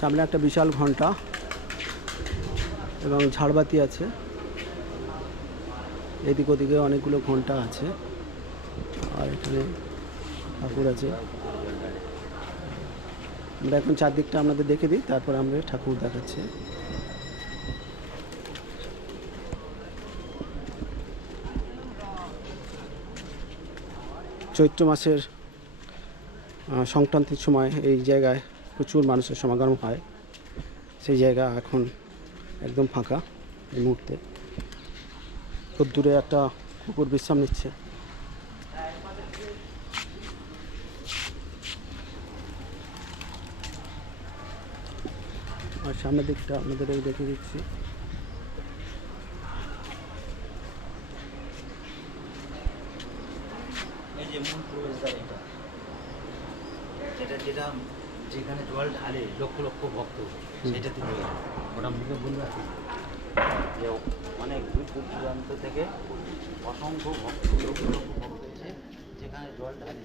সামনে একটা বিশাল ঘন্টা এবং ঝাড়বাতি আছে, এদিক ওদিকে অনেকগুলো ঘন্টা আছে, আর এখানে ঠাকুর আছে। আমরা এখন চারদিকটা আপনাদের দেখে দিই, তারপর আমরা ঠাকুর দেখাচ্ছি। চৈত্র মাসের সংক্রান্তির সময় এই জায়গায় প্রচুর মানুষের সমাগম হয়। সেই জায়গা এখন একদম ফাঁকা এই মুহূর্তে। খুব দূরে একটা কুকুর বিশ্রাম নিচ্ছে। আর সামনের দিকটা আপনাদের দেখে দিচ্ছি। এই যে মূল প্রবেশদ্বার যেটা যেখানে জল ঢালে লক্ষ লক্ষ ভক্ত, সেটাতে জল ওটা মুখে বলবে আছে যে অনেক দূর দূরান্ত থেকে অসংখ্য ভক্ত লক্ষ লক্ষ ভক্ত এসে যেখানে জল ঢালে।